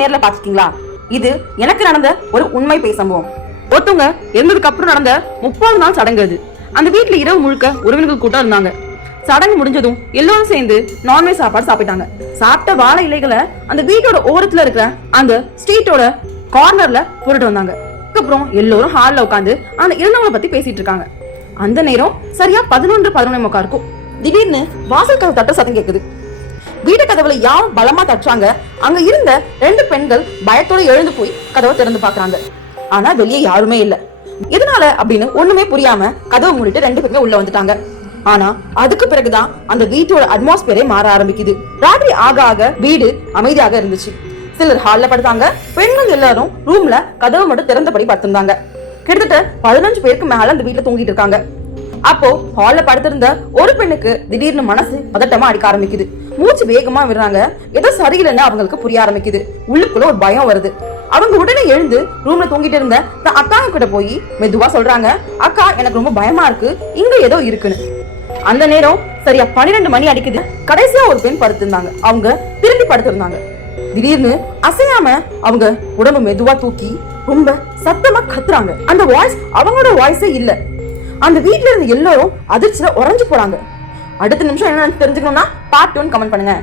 நேர்ல பாத்துட்டீங்களா? இது எனக்கு நடந்த ஒரு உண்மை பேய் சம்பவம். ஒருத்தவங்க இருந்ததுக்கு அப்புறம் நடந்த 30 நாள் சடங்கு அது. அந்த வீட்டுல இரவு முழுக்க உறவினர்கள் கூட்டம் இருந்தாங்க. சடங்கு முடிஞ்சதும் எல்லாரும் சேர்ந்து நான்வெஜ் சாப்பாடு சாப்பிட்டாங்க. சாப்பிட்ட வாழை இலைகளை அந்த வீட்டோட ஓரத்துல இருக்கிற அந்த ஸ்ட்ரீட்டோட கார்னர்ல போட்டுட்டு வந்தாங்க. அதுக்கப்புறம் எல்லோரும் ஹால்ல உட்காந்து அந்த இறந்தவங்களை பத்தி பேசிட்டு இருக்காங்க. அந்த நேரம் சரியா 11:11 இருக்கும். திடீர்னு வாசல் கதவு தட்ட சத்தம் கேக்குது. வீட்டு கதவுல யாரும் பலமா தட்டுறாங்க. அங்க இருந்த 2 பெண்கள் பயத்தோட எழுந்து போய் கதவை திறந்து பாக்குறாங்க. ஆனா வெளியே யாருமே இல்ல. எதனால அப்படின்னு ஒண்ணுமே புரியாம கதவை மூடிட்டு 2 பேருமே உள்ள வந்துட்டாங்க. ஆனா அதுக்கு பிறகுதான் அந்த வீட்டோட அட்மாஸ்பியரே மாற ஆரம்பிக்குது. ராத்திரி ஆக ஆக வீடு அமைதியாக இருந்துச்சு. சிலர் ஹால்ல படுத்தாங்க. பெண்கள் எல்லாரும் ரூம்ல கதவு மட்டும் திறந்தபடி படுத்திருந்தாங்க. கிட்டத்தட்ட 15 பேருக்கு மேல அந்த வீட்டுல தூங்கிட்டு இருக்காங்க. அப்போ ஹால்ல படுத்திருந்த ஒரு பெண்ணுக்கு திடீர்னு மனசு பதட்டமா அடிக்க ஆரம்பிக்குது. மூச்சு வேகமா விடுறாங்க. ஏதோ சரியில்லைன்னு அவங்களுக்கு புரிய ஆரம்பிக்குது. உள்ளுக்குள்ள ஒரு பயம் வருது. அவங்க உடனே எழுந்து ரூம்ல தூங்கிட்டு இருந்த அக்கா கிட்ட போய் மெதுவா சொல்றாங்க, அக்கா எனக்கு ரொம்ப பயமா இருக்கு, இங்க ஏதோ இருக்குன்னு. அந்த நேரம் சரியா 12 மணி அடிக்குது. கடைசியா ஒரு பெண் படுத்திருந்தாங்க. அவங்க திரும்பி படுத்திருந்தாங்க. திடீர்னு அசையாம அவங்க உடம்பு மெதுவா தூக்கி ரொம்ப சத்தமா கத்துறாங்க. அந்த வாய்ஸ் அவங்களோட வாய்ஸே இல்ல. அந்த வீட்டுல இருந்து எல்லாரும் அதிர்ச்சியில உறைஞ்சு போறாங்க. அடுத்த நிமிஷம் என்ன தெரிஞ்சுக்கணும்னா பார்ட் 1 கமெண்ட் பண்ணுங்க.